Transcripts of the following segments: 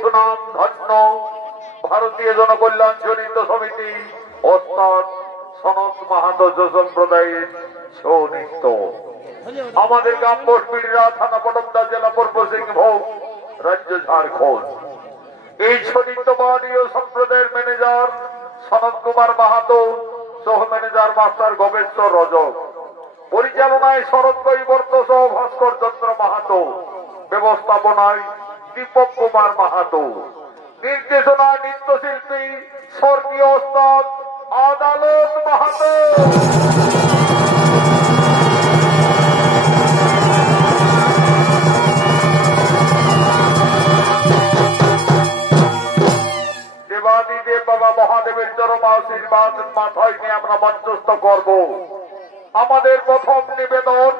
সুনাম ধন্য ভারতীয় জনকল্যাণ জনিত সমিতি ওস্তাদ সনদ মাহাতো সম্প্রদায়ের সৌনিত্য আমাদের গ্রাম বসবিড়া থানা পটমদা জেলা পূর্ব সিংভূম রাজ্য ঝাড়খণ্ড। এই সনিত্যবাদীয় সম্প্রদায়ের ম্যানেজার সনদ কুমার মাহাতো, সহ ম্যানেজার মাস্টার গোবেশ্বর রজক, পরিচালনায় শরৎ কৈবর্ত সহ ভাস্কর চন্দ্র মাহাতো, ব্যবস্থাপনায় দীপক কুমার মাহাতো, নির্দেশনায় নৃত্যশিল্পী স্বর্গীয় ওস্তাদ আদালত মাহাতো। দেবাদিদেব বাবা মহাদেবের চরম আশীর্বাদ মাথায় নিয়ে আমরা মঞ্চস্থ করব। আমাদের প্রথম নিবেদন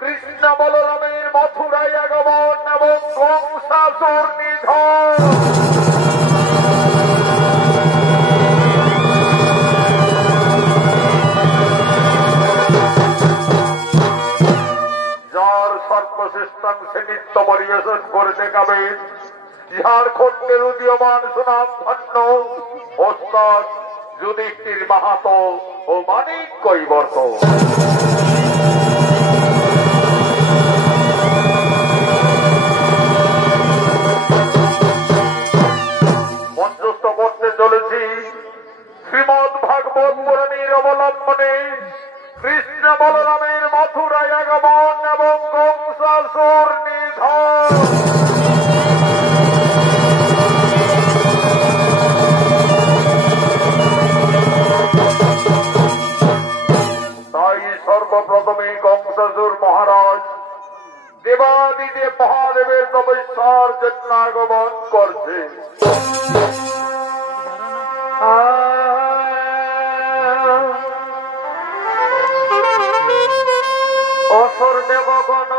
কৃষ্ণ বলরামের মথুরায় আগমন এবং কংসাসুর নিধন। যার সর্বশ্রেষ্ঠাংশে নৃত্য পরিবেশন করে দেখাবেন ঝাড়খণ্ডের উদীয়মান সুনাম ধন্য ওস্তাদ যুধিষ্ঠির মাহাতো ও মানিক কৈবর্ত। মঞ্চস্থ করতে চলেছি শ্রীমদ্ ভাগবত পুরাণের অবলম্বনে কৃষ্ণ বলরামের মথুরায় আগমন এবং কংসাসুর নিধন। সর্বপ্রথমে কংসাসুর মহারাজ দেবাদিদেব মহাদেবের তপস্যার জন্য আগমন করছে। অসুর দেবগণ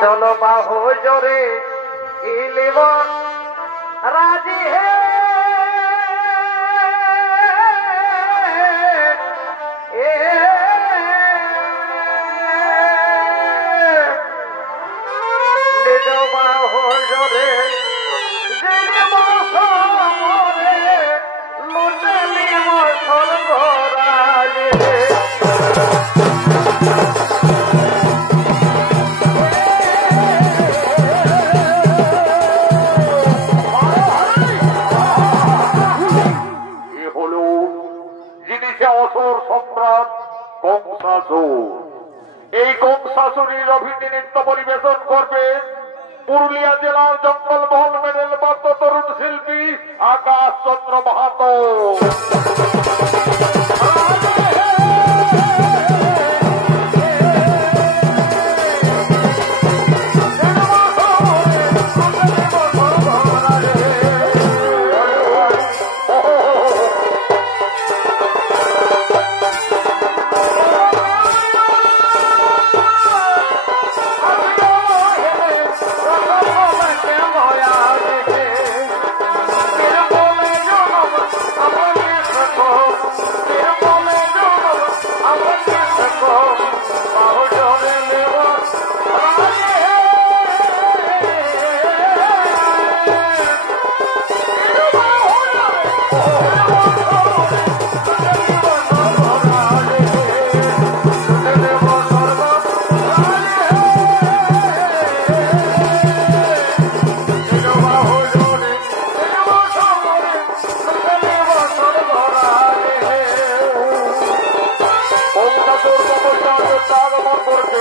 चलो बाहु जोरे इलिव राजी है बाहु जोरे এই কংসাসুরীর অভিনয় নৃত্য পরিবেশন করবে পুরুলিয়া জেলার জঙ্গলমহল মেডেল প্রাপ্ত তরুণ শিল্পী আকাশ চন্দ্র মাহাতো। Pero আগমন করবে।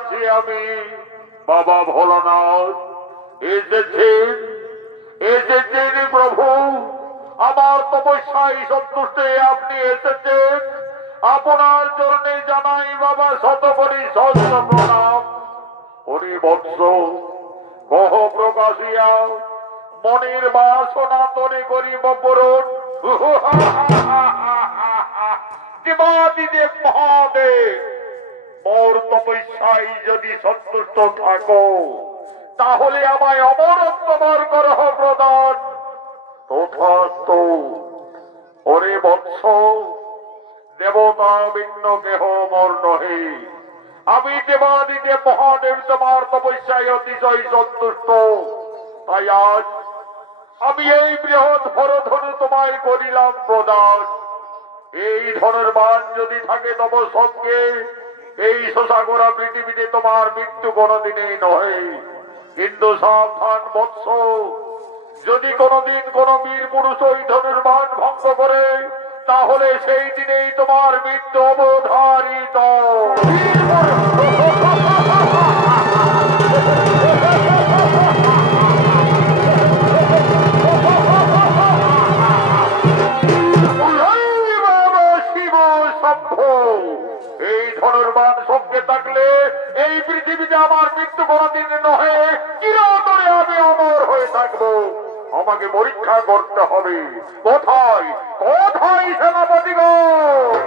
আছি আমি বাবা ভোলানাথ। এসেছেন প্রভু, আমার তপস্যায় সন্তুষ্টে আপনি এসেছেন। আপনার চরণে জানাই বাবা শতকরি সহস্র প্রণাম। হরি বৎস কহ প্রকাশিয়া মনির বাসনা তরে করিব পূরণ। দেবাদিদেব মহাদেব, মোর তপস্যায় যদি সন্তুষ্ট থাকো তাহলে আমায় অমরত্ব বর করহ প্রদান। তথাস্তু। ওরে বৎস, দেবতা ভিন্ন কেহ মোর নহে। আমি দেবাদিদেব মহাদেব তোমার তপস্যায় অতিশয় সন্তুষ্ট। তাই আজ আমি এই বৃহৎ বরধনু তোমায় করিলাম প্রদান। এই ধনের মান যদি থাকে তব সঙ্গে এই শশাগোরা পৃথিবীতে তোমার মৃত্যু কোনদিনই নহে। কিন্তু সাবধান বৎস, যদি কোনদিন কোন বীর পুরুষ ওই ধনুর মান ভঙ্গ করে তাহলে সেই দিনেই তোমার মৃত্যু অবধারিত। এই ধনুর্বাণ সঙ্গে থাকলে এই পৃথিবীতে আমার মৃত্যু কোনদিন নহে, চিরতরে আমি অমর হয়ে থাকবো। আমাকে পরীক্ষা করতে হবে। কোথায় কোথায় সেনাপতিগণ?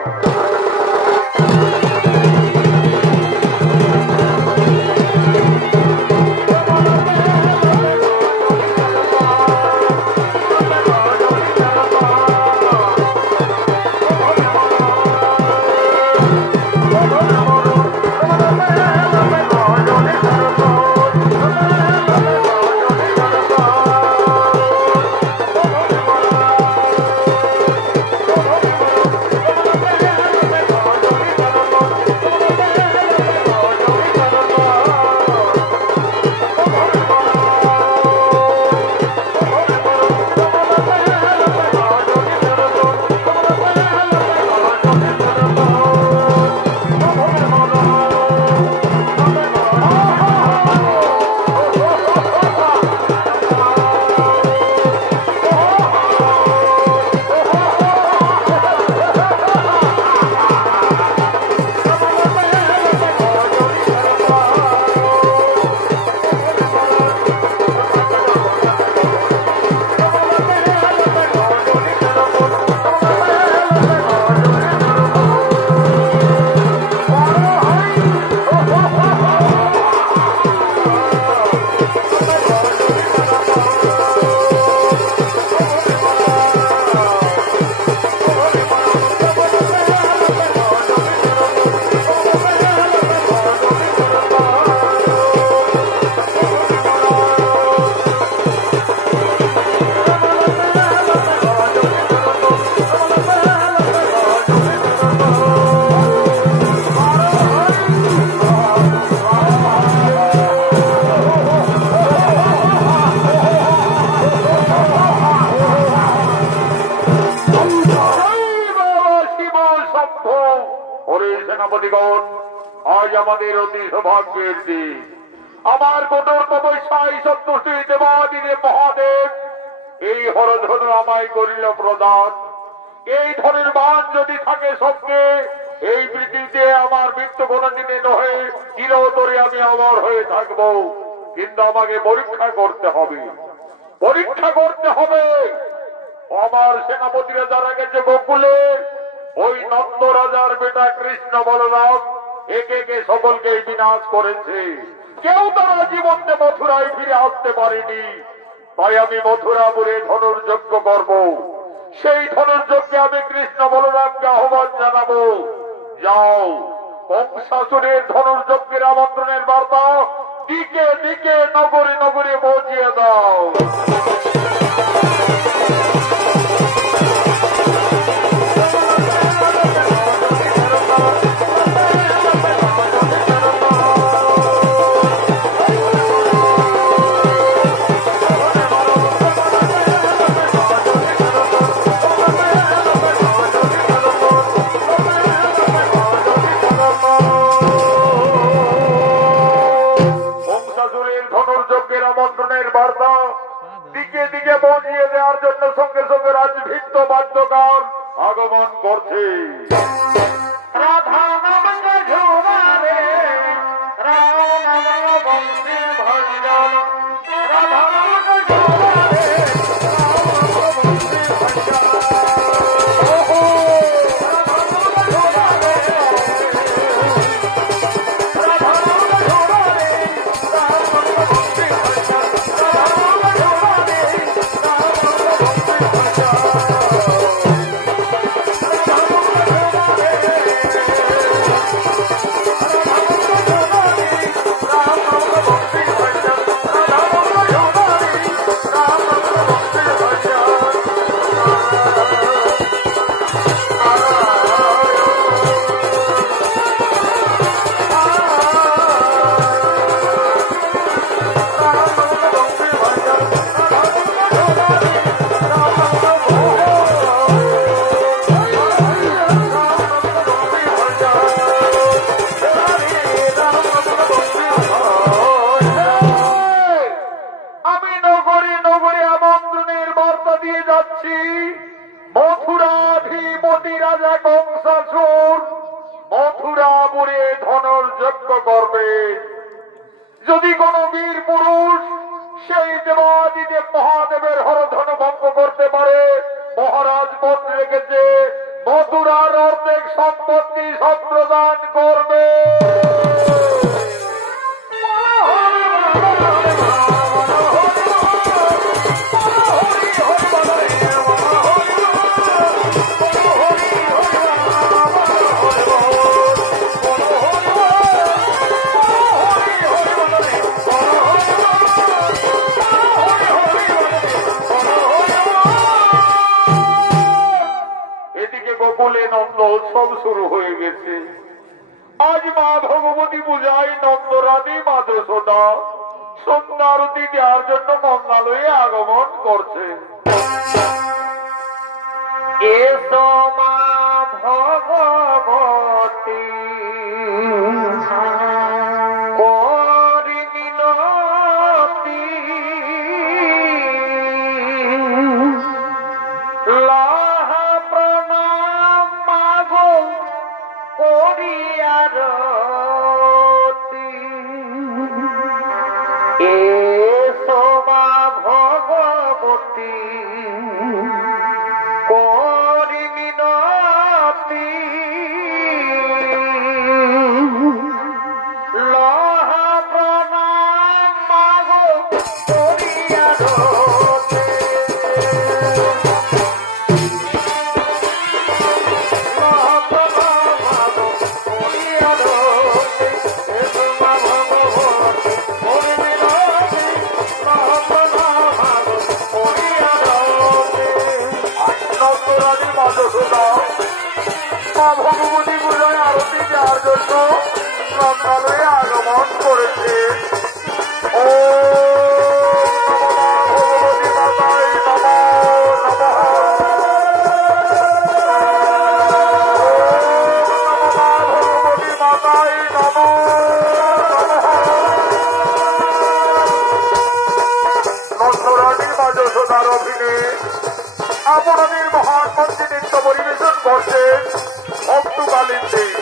আজ আমাদের অতি সৌভাগ্যের দিন। আমার কঠোর তপস্যায় সন্তুষ্টি দেবাদিদেব মহাদেব এই হরধনু আমায় করিল প্রদান। এই ধনের মান যদি থাকে সঙ্গে এই পৃথিবীতে আমার মৃত্যু কোনদিনে নহে, চিরতরে আমি অমর হয়ে থাকব। কিন্তু আমাকে পরীক্ষা করতে হবে, পরীক্ষা করতে হবে। আমার সেনাপতিরা যারা গেছে গোকুলে, ওই নন্দ রাজার বেটা কৃষ্ণ বলরাম একে একে সকলকে বিনাশ করেছে। কেউ তারা জীবনে মথুরায় ফিরে আসতে পারেনি। তাই আমি মথুরাপুরে ধনুর্যজ্ঞ করব। সেই ধনুর্যজ্ঞে আমি কৃষ্ণ বলরামকে আহ্বান জানাবো। যাও, কংসাসুরের ধনুর্যজ্ঞের আমন্ত্রণের বার্তা দিকে দিকে নগরে নগরে পৌঁছিয়ে দাও। আমন্ত্রণের বার্তা দিকে দিকে পৌঁছিয়ে দেওয়ার জন্য সঙ্গে সঙ্গে রাজভিত্ত বাদ্যকার আগমন করছে। রাধা নাম ঝুমারে রাম নাম বংশী ভঞ্জন, রাধা নাম ঝুমারে রাম বংশী ভঞ্জন। মথুরাধিপতি রাজা কংসাসুর মথুরাপুরে ধনুর যজ্ঞ করবে। যদি কোন বীর পুরুষ সেই দেবাদিদেব মহাদেবের হরধনু ভঙ্গ করতে পারে, মহারাজ বন রেখেছে মথুরার অর্ধেক সম্পত্তি সব প্রদান করবে। গোকুলে নন্দ উৎসব শুরু হয়ে গেছে। আজ মা ভগবতী পূজায় নন্দরানী মা যশোদা সন্ধ্যারতি দেওয়ার জন্য মঙ্গালয়ে আগমন করছে। এসো মা ভগবতী ভগবতী পূজায় আরতি দেওয়ার জন্য মঙ্গালয়ে আগমন করেছে। ও ভগবতী মাতাই নমো নমঃ, ভগবতী মাতাই নমো নমঃ। নন্দরানী মা যশোদার অভিনয়ে আপনাদের মহান মন্ত্রী নৃত্য পরিবেশন করছেন ভক্তকালীন দেবী।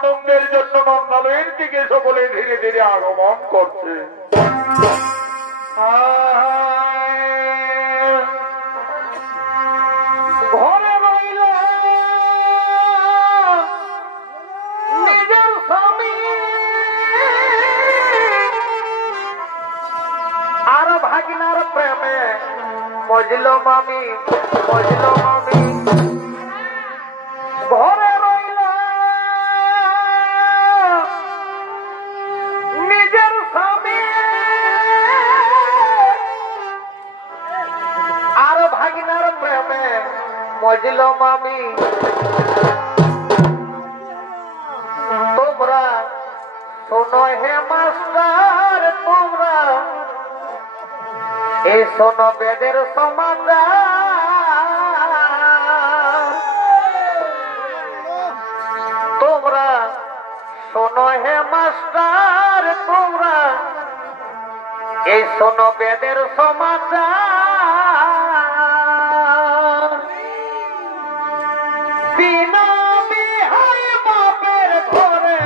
আনন্দের জন্য নন্দালয়ের দিকে সকলে ধীরে ধীরে আগমন করছে। ঘরে রইল নিজের স্বামী আর ভাগিনার প্রেমে মজল মামি ঘরে রইল নিজের স্বামী আর ভাগিনার প্রেমে মজল মামি। তোমরা শোনো হে মাস্টার, তোমরা এই শোনো বেদের সমাচার, তোমরা শোনো হে মাস্টার, তোমরা এই শোনো বেদের সমাচার। বিনা বিহাই বাপের ঘরে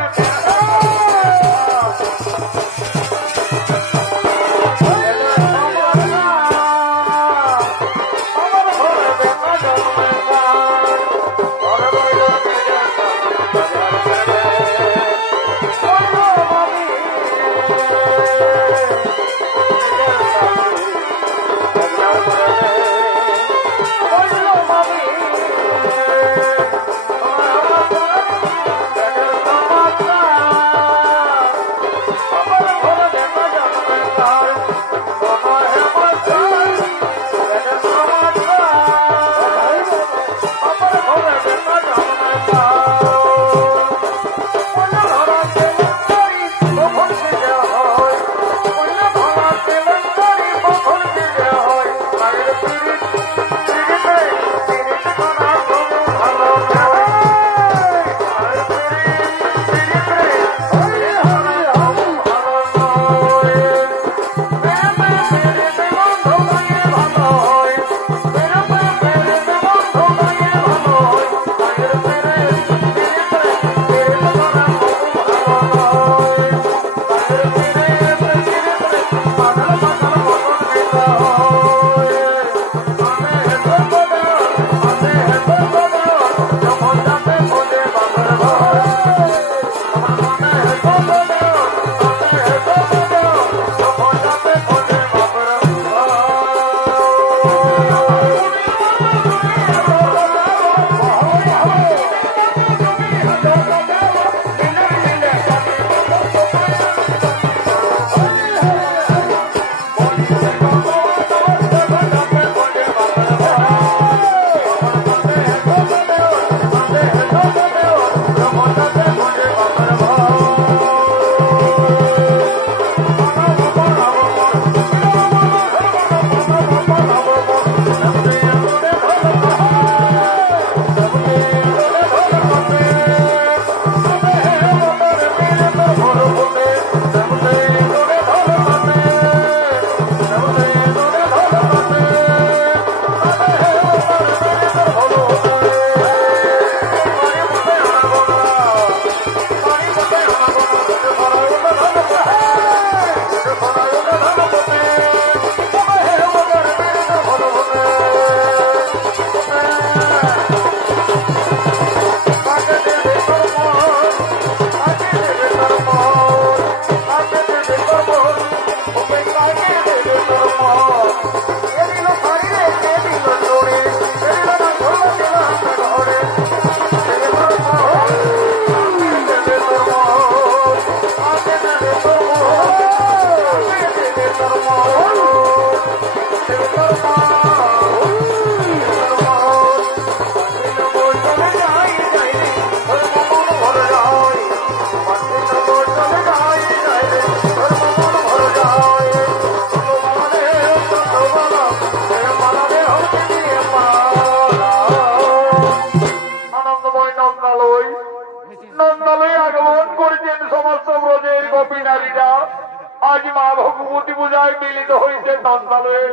আজ মা ভগবতী পূজায় মিলিত হইতে নন্দালয়ে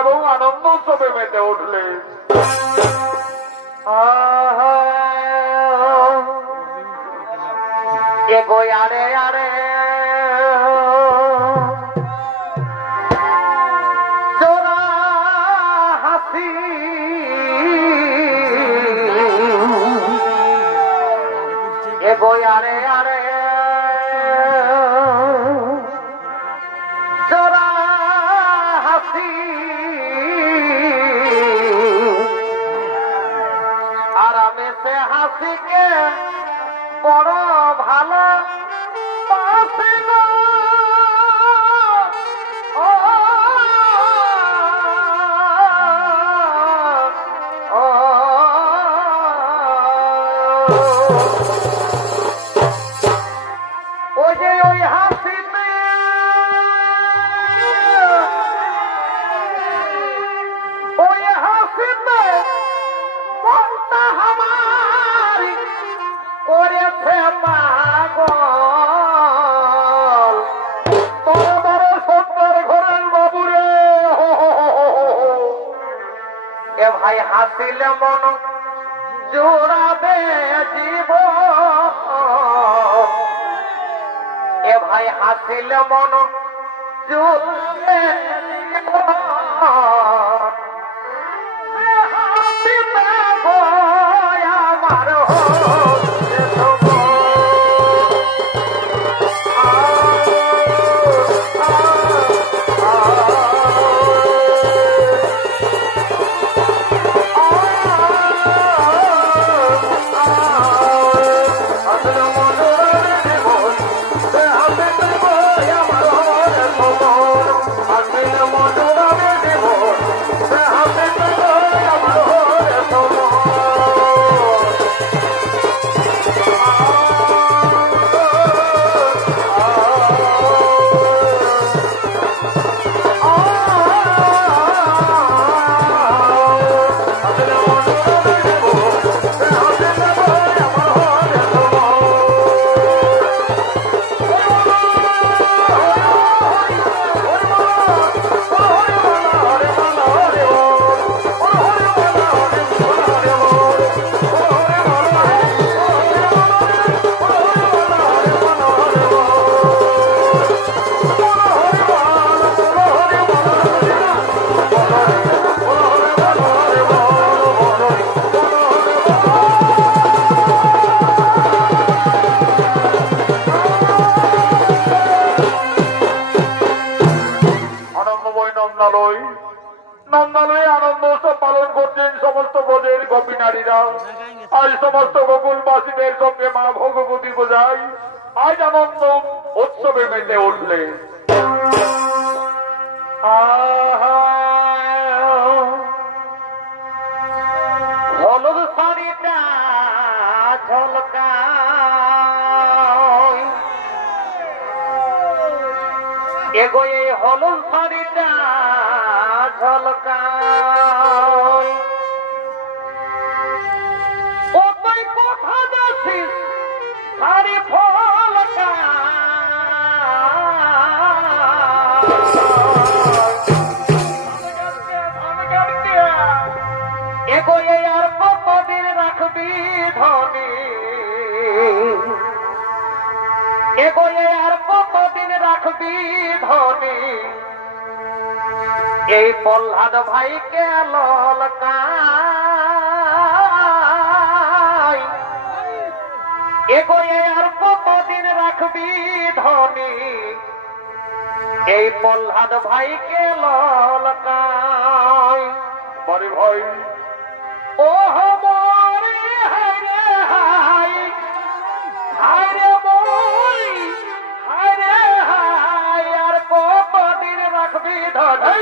এবং আনন্দ উৎসবে মেতে উঠলে। এগো আরে আরে জোড়া হাসি এগো আরে আরে জোড়া হাসি আরামে সে হাসিকে বড় ভালো বাসি গো ও ও ওই যে ওই হাসিতে ওই হাসিতে মনটা আমার করেছে পাগল তোর বড় সুন্দর ঘরের বাবুরে এ ভাই হাসিলে মন জোড়াবে জীব এ ভাই হাসিলে মন জোড়াবে হাসিতে গো আমার নন্দালয়ে আনন্দ উৎসব পালন করছেন সমস্ত ব্রজের গোপী নারীরা। আজ সমস্ত গোকুলবাসীদের সঙ্গে মা ভগবতী বোঝাই আজ আনন্দ উৎসবে মেতে উঠলে হলুদ শাড়িটা ঝলকা এগো এই হলুদ শাড়িটা ঝলকায় ও তুই কথা যাচ্ছিস শাড়ি ফলকা এগো এই আর কতদিন রাখবি ধনী এগো এই আর কতদিন রাখবি ধনী এই প্রহ্লাদ ভাইকে ললকায় এগো আর কতদিন রাখবি ধনী এই প্রহ্লাদ ভাইকে ললকায় বড় ভাই ও মরে হায়রে হাই হায়রে মই হায়রে হাই আর কতদিন রাখবি ধনী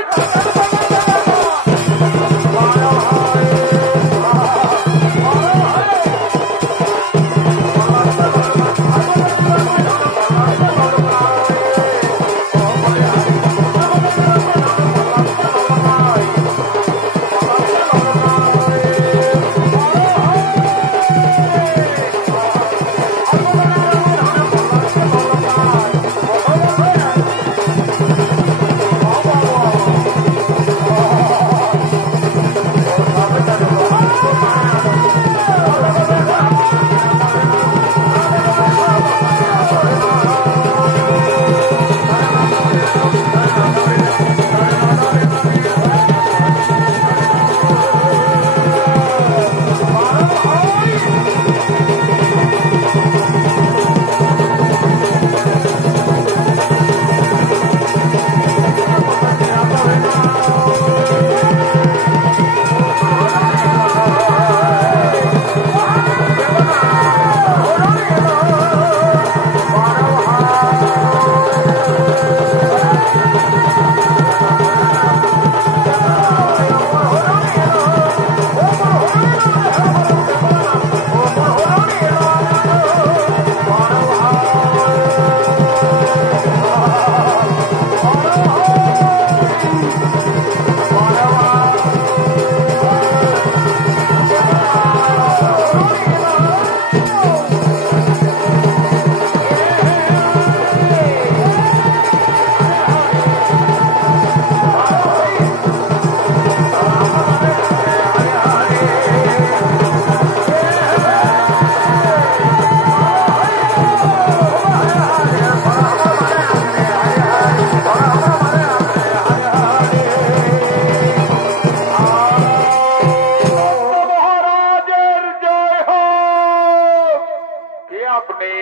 আপনি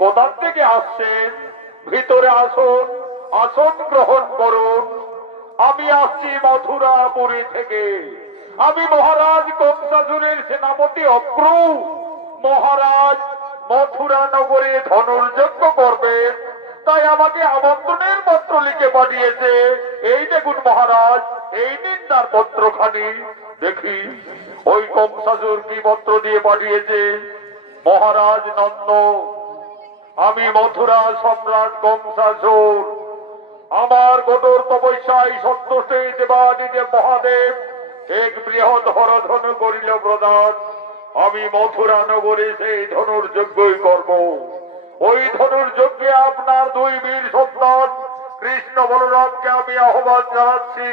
কোথা থেকে আসছেন? ভিতরে আসুন, আসন গ্রহণ করুন। আমি আসছি মথুরাপুরী থেকে। আমি মহারাজ কংসাসুরের সেনাপতি অক্রু। মহারাজ মথুরা নগরে ধনুর্যজ্ঞ করবেন, তাই আমাকে আমন্ত্রণের পত্র লিখে পাঠিয়েছে। এই দেখুন মহারাজ, এই নিন তার পত্রখানি। দেখি ওই কংসাসুর কি পত্র দিয়ে পাঠিয়েছে। মহারাজ নন্দ, আমি মথুরা সম্রাট কংসাসুর, আমার কঠোর তপস্যায় সন্তুষ্ট দেবাদিদেব মহাদেব এক বৃহৎ হরধনু করিল প্রদান। আমি মথুরা নগরে সেই ধনুর যজ্ঞই করব। ওই ধনুর যজ্ঞে আপনার দুই বীর সন্তান কৃষ্ণ বলরামকে আমি আহ্বান জানাচ্ছি।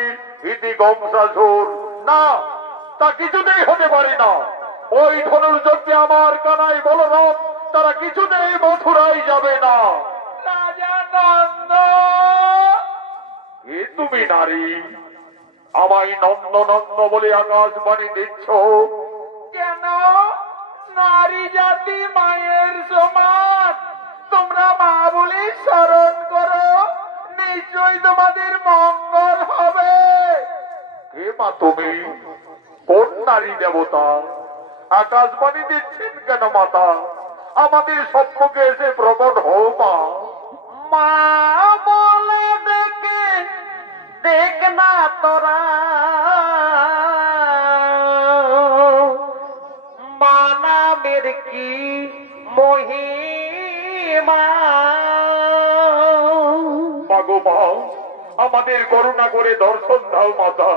ইতি কংসাসুর। না, তা কিছুতেই হতে পারে না। ওই ধনুর যজ্ঞে আমার কানাই বলরাম তারা কিছুতেই মথুরায় যাবে না। রাজা নন্দ, এ তুমি নারী, আমায় নন্দ নন্দ বলে আকাশবাণী দিচ্ছ কেন? নারী জাতি মায়ের সমান, তোমরা মা বলে স্মরণ করো, নিশ্চয়ই তোমাদের মঙ্গল হবে। কে মা তুমি? কোন নারী দেবতা? আকাশবাণী দিচ্ছেন কেন মাতা? আমাদের সম্মুখে এসে প্রকট হও মা। মা বলে দেখে দেখ না তোরা, মানামের কি মহিমা। মাগো মা, আমাদের করুণা করে দর্শন দাও মাতা,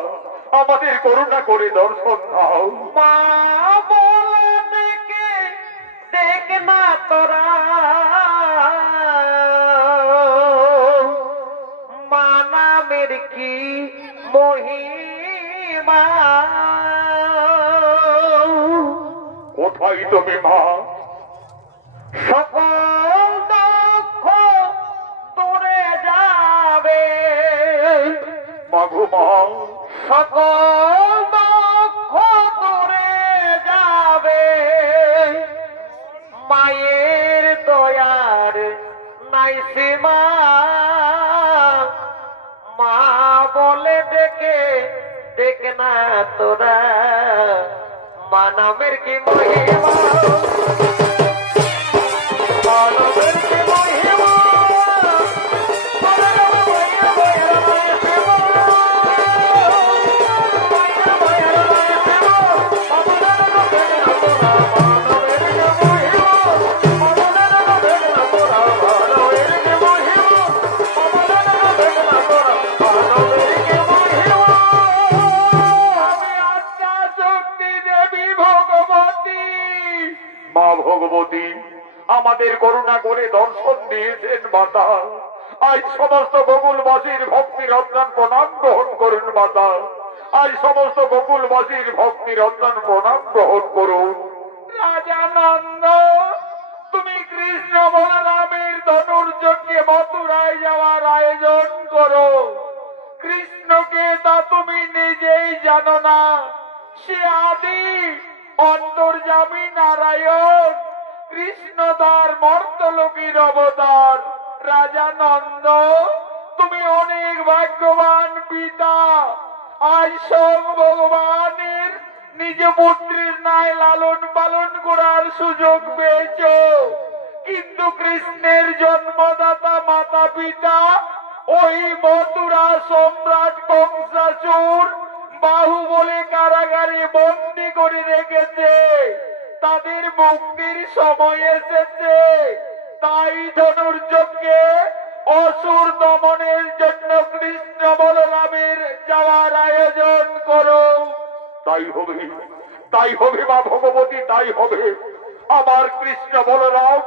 আমাদের করুণা করে দর্শন দাও। মা বলে দেখে দেখ না তোরা, মানামের কি মহিমা। কোথায় তুমি মা? সকল দুঃখ দূরে যাবে। মাগো মা, সকল দুঃখ দূরে যাবে, মায়ের দয়ার নাই সীমা। মা বলে ডেকে দেখ না তোরা, মানবের কি মহিমা, মানবের কি মহিমা। ভগবতী, আমাদের করুণা করে দর্শন দিয়েছেন মাতা। আজ সমস্ত গোকুলবাসীর ভক্তি রঞ্জন প্রণাম গ্রহণ করুন মাতা। আজ সমস্ত গোকুলবাসীর ভক্তি রঞ্জন প্রণাম গ্রহণ করুন। রাজা নন্দ, তুমি কৃষ্ণ বলরামের ধনুর্যজ্ঞে মথুরায় যাওয়ার আয়োজন করো। কৃষ্ণকে তা তুমি নিজেই জানো না। সে আদি অন্তর্যামী নারায়ণ, কৃষ্ণ তার মর্তলোকীর অবতার। রাজা নন্দ, তুমি অনেক ভাগ্যবান পিতা। আজ সব ভগবানের নিজ পুত্রের ন্যায় লালন পালন করার সুযোগ পেয়েছ, কিন্তু কৃষ্ণের জন্মদাতা মাতা পিতা ওই মথুরা সম্রাট কংসাসুর বাহু বলে কারাগারে বন্দী করে রেখেছে। তাদের মুক্তির সময় এসেছে, তাই ধনুর্যজ্ঞে অসুর দমনের জন্য কৃষ্ণ বলরামের যাওয়ার আয়োজন করো। তাই হবে, তাই হবে মা ভগবতী, তাই হবে। আমার কৃষ্ণ বলরাম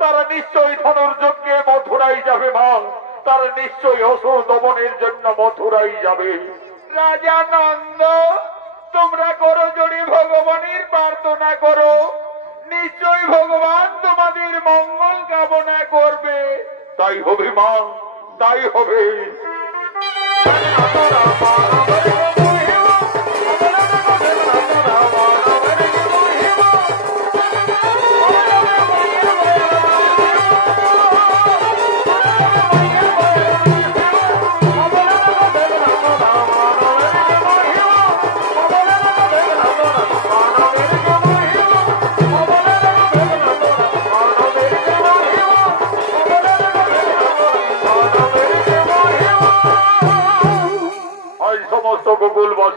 তারা নিশ্চয়ই ধনুর্যজ্ঞে মথুরাই যাবে মা, তারা নিশ্চয়ই অসুর দমনের জন্য মথুরাই যাবে। রাজা নন্দ, তোমরা করো জোরে ভগবানের প্রার্থনা করো, নিশ্চয়ই ভগবান তোমাদের মঙ্গল কামনা করবে। তাই হবে মা, তাই হবে।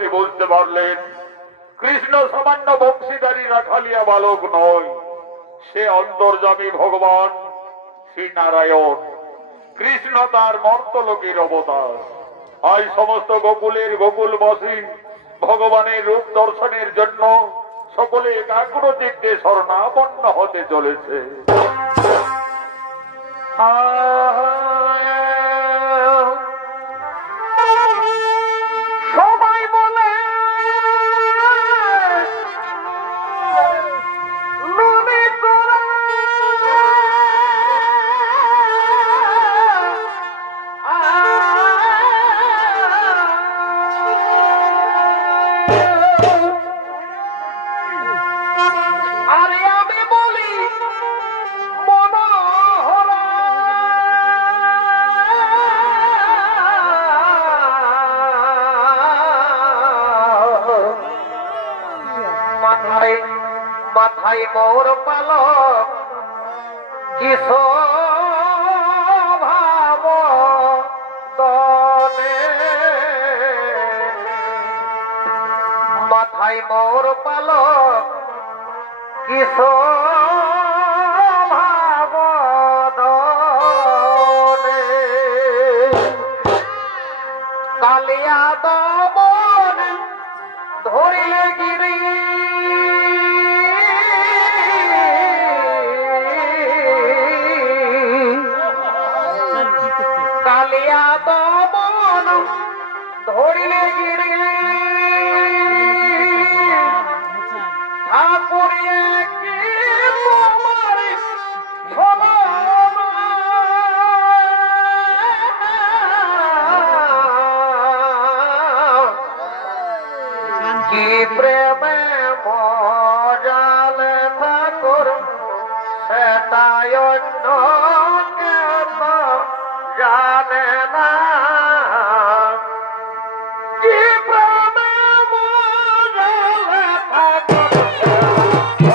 তিনি বুঝতে পারলেন কৃষ্ণ সামান্য বংশীধারী রাখালিয়া বালক নয়, সে অন্তর্যামী ভগবান শ্রী নারায়ণ। কৃষ্ণ তার মর্তলোকের অবতার। আজ সমস্ত গোকুলের গোকুলবাসী ভগবানের রূপ দর্শনের জন্য সকলে একাগ্র চিত্তে শরণাপন্ন হতে চলেছে। সবাই বলে নুনি তোরা আরে আমি বলি মনোহরা মাথায় মাথায় মোর পালক কিস ভাব দনে মাথায় মোর পালক কিস ভাব দনে কালিয়া দমন ধরিলে গিরি কালিয়া দমন ধরিলে গিরি ঠাকুরিয়ে কি তোমার কি প্রেমে মজালে ঠাকুর সেটাই অন্য কেন জানে না। কি প্রেমে মজালে ঠাকুর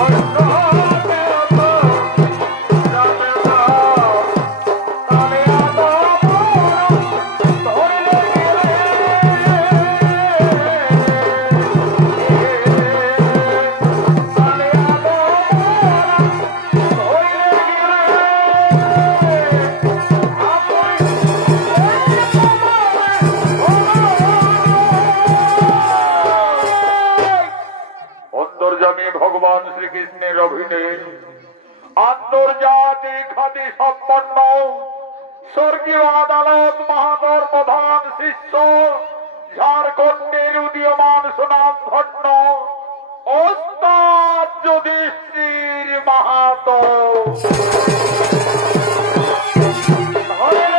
অন্য কেন জানে না। কালিয়া দমন ধরিলে অন্তর্যামী ভগবান শ্রীকৃষ্ণের অভিনয় আন্তর্জাতিক খ্যাতি সম্পন্ন স্বর্গীয় আদালত মাহাতর প্রধান শিষ্য ঝাড়খণ্ডের উদীয়মান সুনামধন্য ওস্তাদ যুধিষ্ঠির মাহাতো। Oh,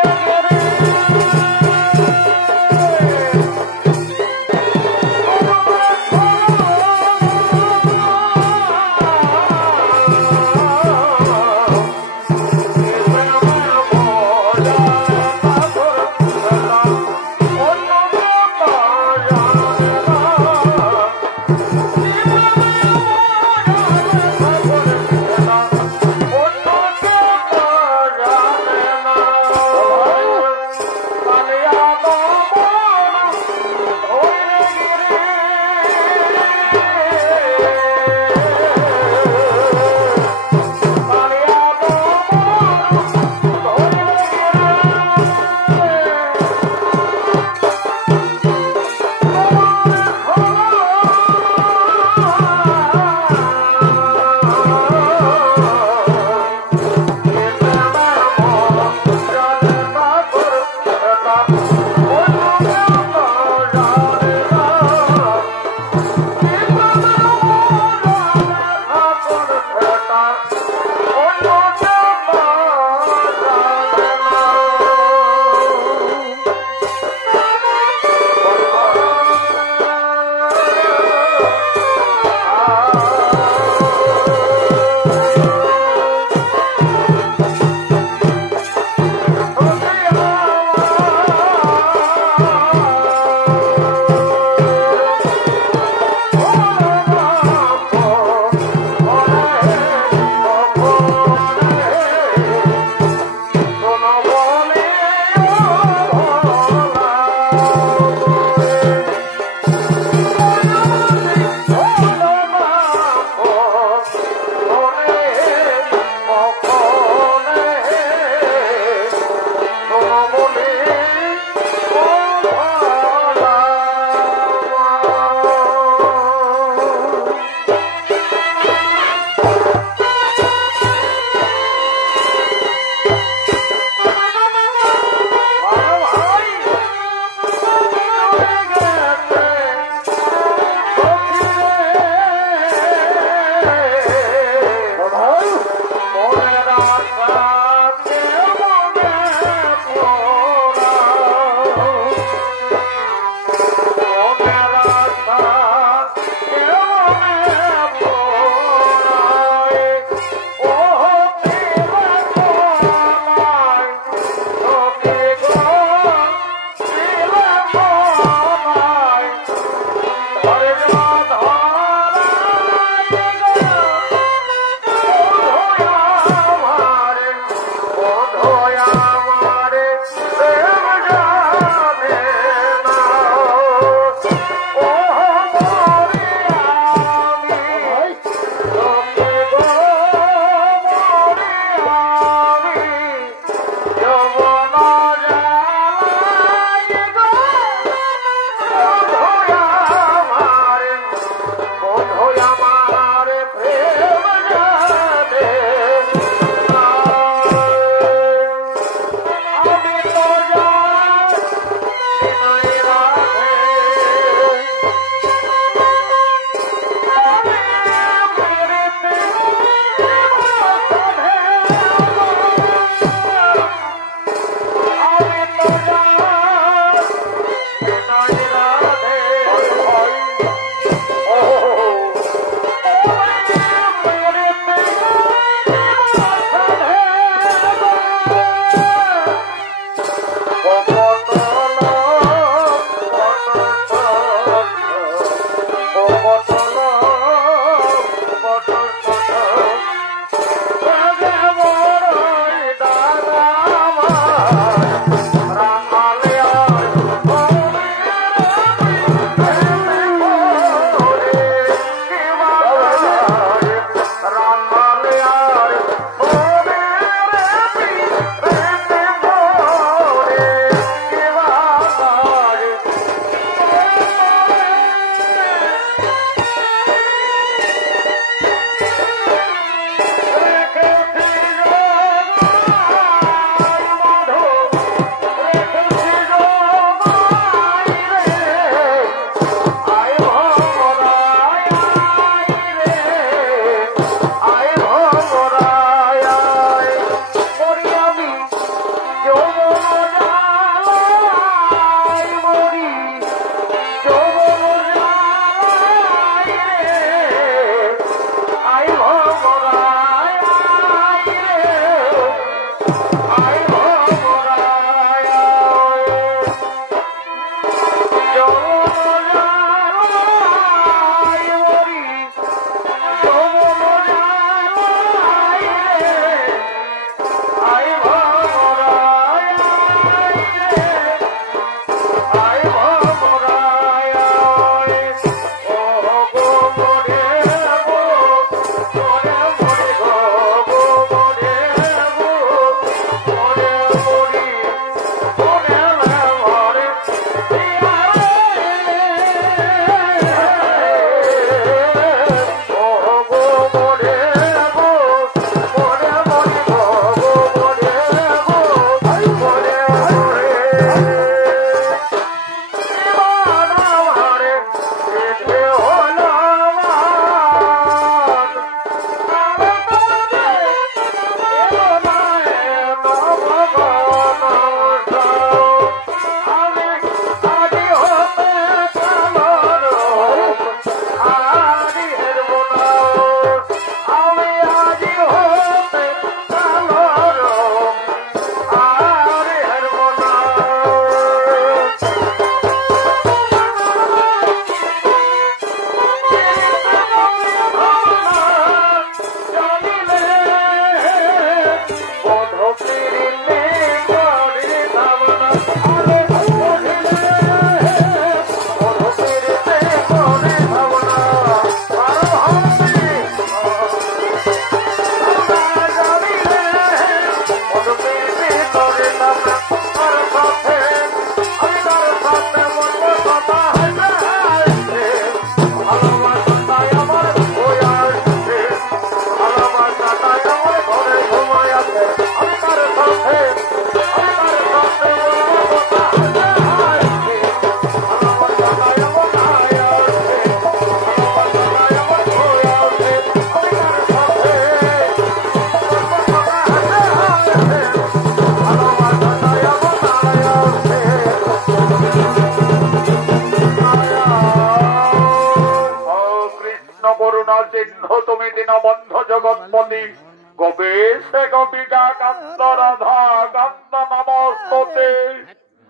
কবে সে গোপিকা কান্ত রাধা কান্ত নমস্তে।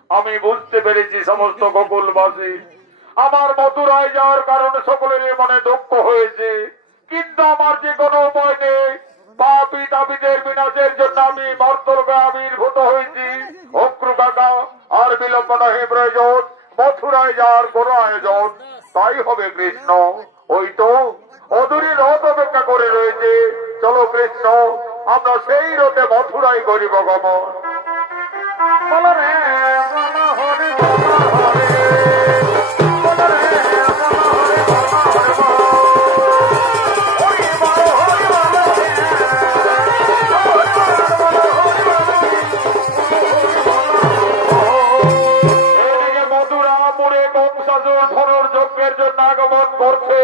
আমি বুঝতে পেরেছি সমস্ত গোকুলবাসী আমার মথুরায় যাওয়ার কারণে সকলেরই মনে দুঃখ হয়েছে, কিন্তু আমার যে কোনো উপায় নেই। পাপী তাপীদের বিনাশের জন্য আমি মর্তলোকে আবির্ভূত হয়েছি। অক্রু কাকা আর বিলম্ব নহে প্রয়োজন, মথুরায় যাওয়ার কোন আয়োজন তাই হবে কৃষ্ণ। ওই তো অদূরে রথ অপেক্ষা করে রয়েছে, চলো কৃষ্ণ আমরা সেই রথে মথুরায় করিব গমন। বলো রে হরি ধনুর্যজ্ঞের জন্য আগমন করছে।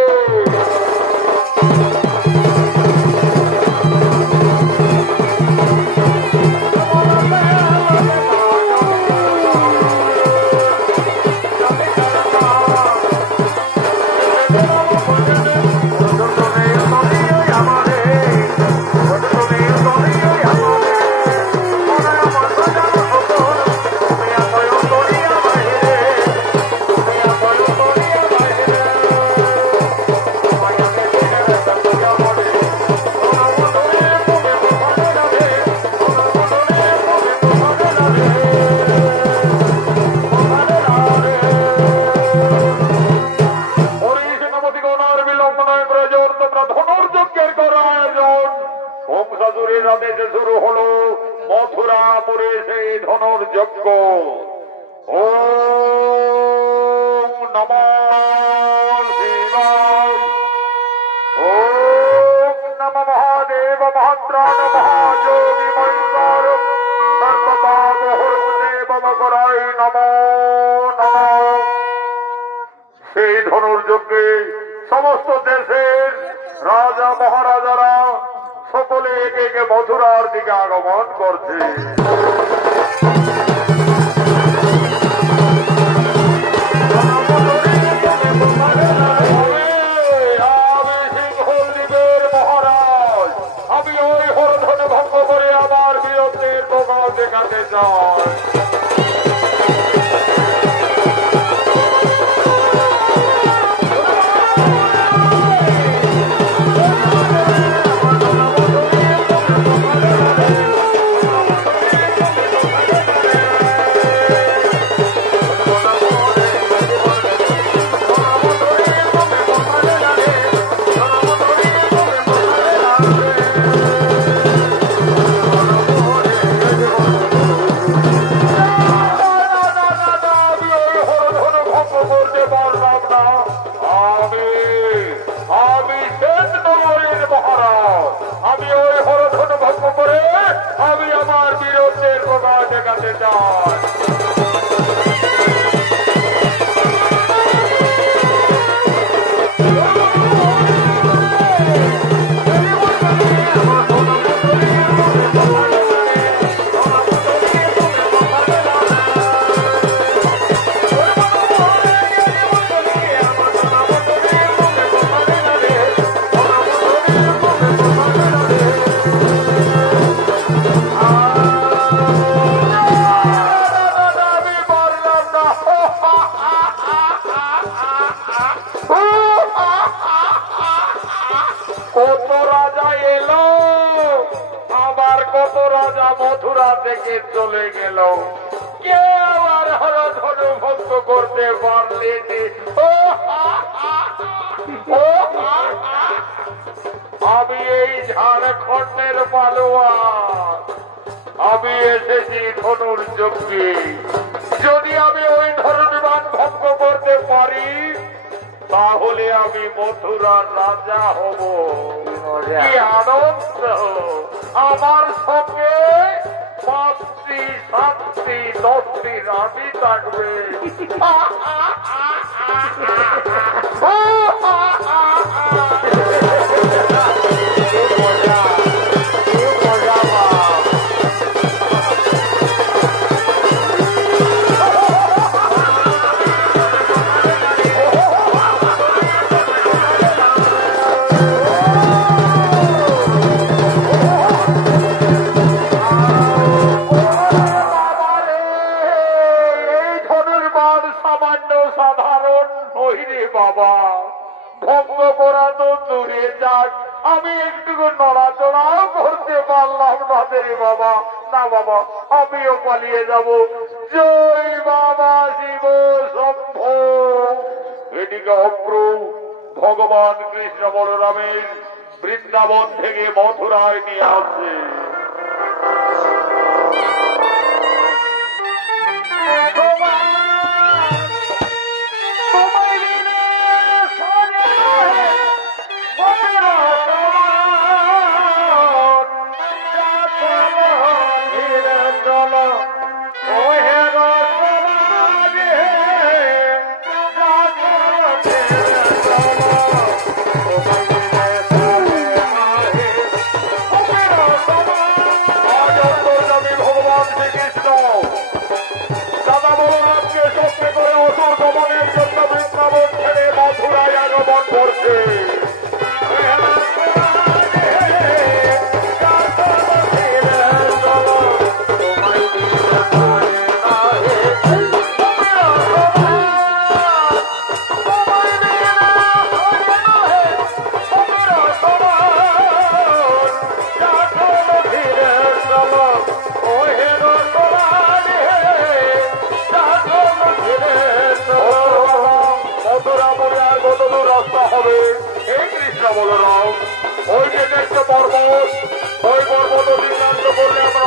শুরু হলো মথুরাপুরে সেই ধনুর্যজ্ঞ। ওম নমঃ শিবায়, ওম নমঃ মহাদেব মহাত্রাণ মহাযোগী মহেশ্বর সর্বপাপহরদেব মকরায় নমো নমঃ। সেই ধনুর্যজ্ঞে সমস্ত দেশের রাজা মহারাজারা সকলে একে একে মথুরার দিকে আগমন করছে। মহারাজ আমি ওই হরধন ভঙ্গ করে আমার বীরত্বের প্রকাশ দেখাতে চাই। আমি ওই হরধন ভঙ্গ করে আমি আমার বীরত্বের প্রকাশ দেখাতে চাই। কত রাজা এলো, আবার কত রাজা মথুরা থেকে চলে গেল, কে আবার হরধনু ভঙ্গ করতে পারলেনি। আমি এই ঝাড়খণ্ডের পালোয়ান, আমি এসেছি ধনুর্যজ্ঞে। যদি আমি ওই ধনুর্বাণ ভঙ্গ করতে পারি তাহলে আমি মথুরার রাজা হব। কি আনন্দ! আমার সঙ্গে 5টি 7টি 10টি রানী থাকবে। বাবা, না বাবা, আমিও পালিয়ে যাব। জয় বাবা শিব শম্ভু। এদিকে অপ্রু ভগবান কৃষ্ণ বলরামের বৃন্দাবন থেকে মথুরায় নিয়ে আসছে।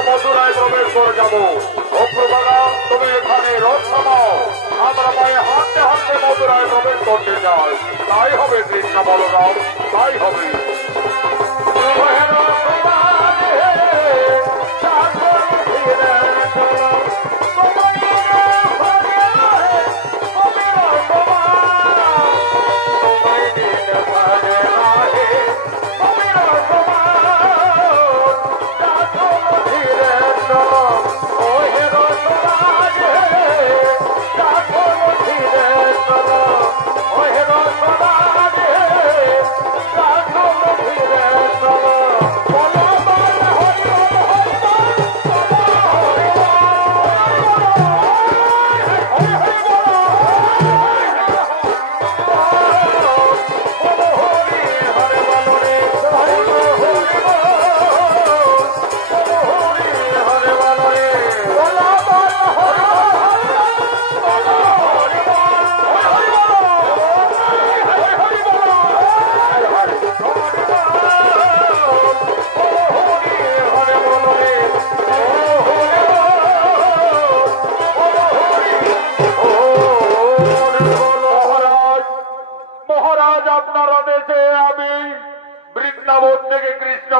মথুরায় প্রবেশ করে যাবো। অপ্রভাগা, তুমি এখানে রথ থামাও, আমরা পায়ে হাঁটতে হাঁটতে মথুরায় প্রবেশ করতে চাই। তাই হবে কৃষ্ণ বলরাম, তাই হবে।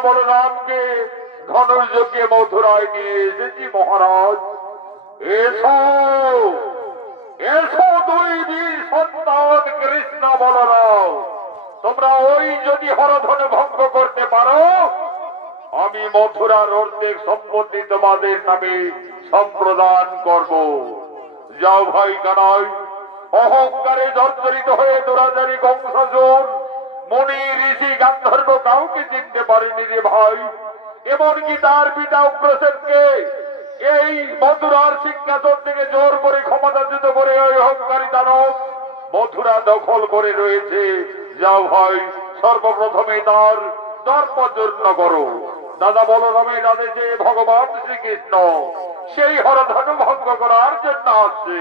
বলরামকে ধনুর্যজ্ঞে মথুরায় নিয়ে এসেছি মহারাজ। এসো এসো দুই বীর সন্তান কৃষ্ণ বলরাম, তোমরা ওই যদি হরধনু ভঙ্গ করতে পারো, আমি মথুরার অর্ধেক সম্পত্তি তোমাদের নামে সম্প্রদান করব। যাও ভাই কানাই, অহংকারে জর্জরিত হয়ে দুরাচারী কংসাসুর মুনি ঋষি গান্ধর্ব কাউকে চিনতে পারেনি রে ভাই। এমনকি তার পিতা উগ্রসেনকে এই মথুরার সিংহাসন থেকে জোর করে ক্ষমতাচ্যুত করে ওই অহংকারী দানব মথুরা দখল করে রয়েছে। যাও ভাই, সর্বপ্রথমে তার দর্পচূর্ণ করো। দাদা বলরামের আদেশে ভগবান শ্রীকৃষ্ণ সেই হরধনু ভঙ্গ করার জন্য আসছে।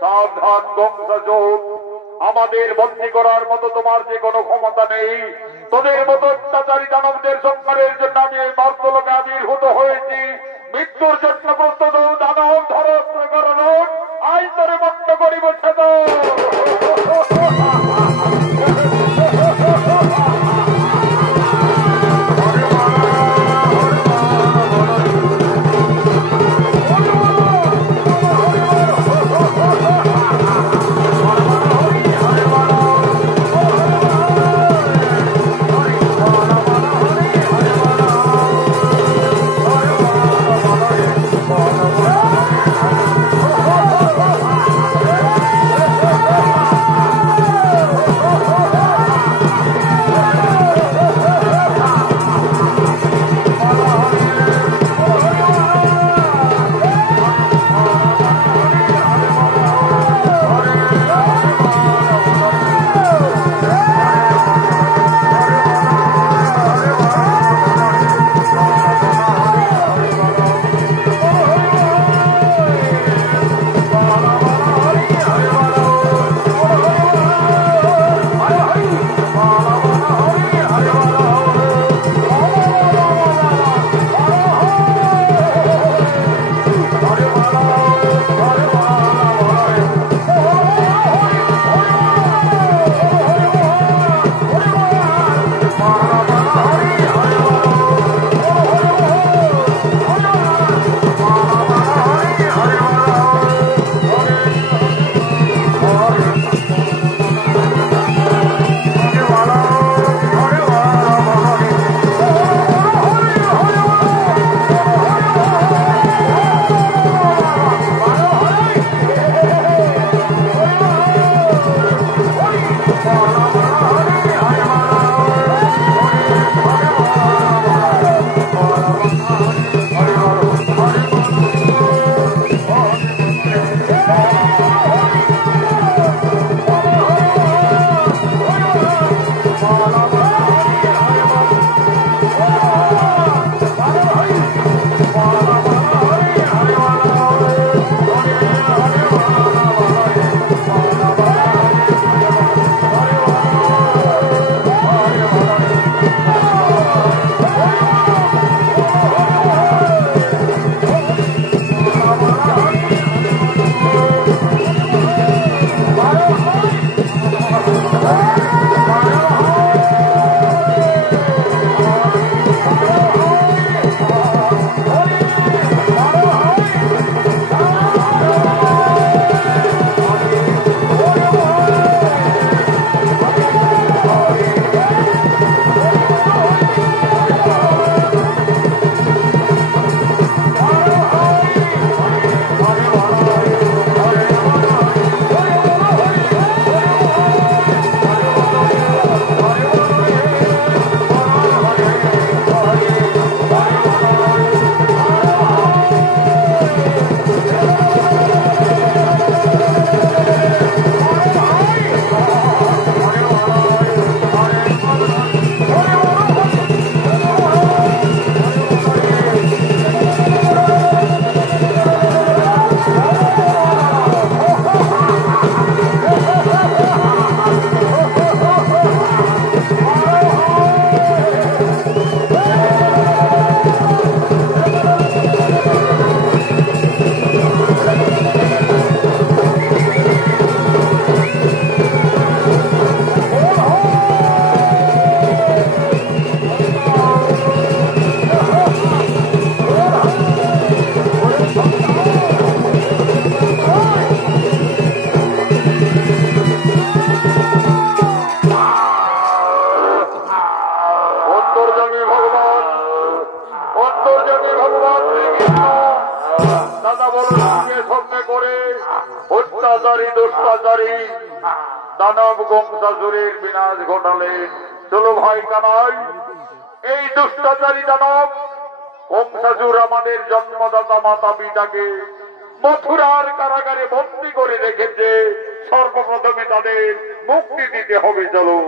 সাবধান বংশযোগ, আমাদের বন্দী করার মতো তোমার যে কোনো ক্ষমতা নেই। তোদের মতো অত্যাচারী দানবদের সংহারের জন্য আমি এই মর্তলোকে আবির্ভূত হয়েছি। মৃত্যুর জন্য প্রস্তুত দানব ধরণ আই তোরে মন্দ করিব ছেদ। অন্তর্যামী ভগবান শ্রীকৃষ্ণ দাদা বলরামকে স্বপ্নে করে অত্যাচারী দুষ্টাচারী দানব কংসাসুরের বিনাশ ঘটালেন। চলো ভাই কানাই, এই দুষ্টাচারী দানব কংসাসুর আমাদের জন্মদাতা মাতা পিতাকে মথুরার কারাগারে বন্দী করে রেখেছে। সর্বপ্রথমে তাদের মুক্তি দিতে হবে। চলো।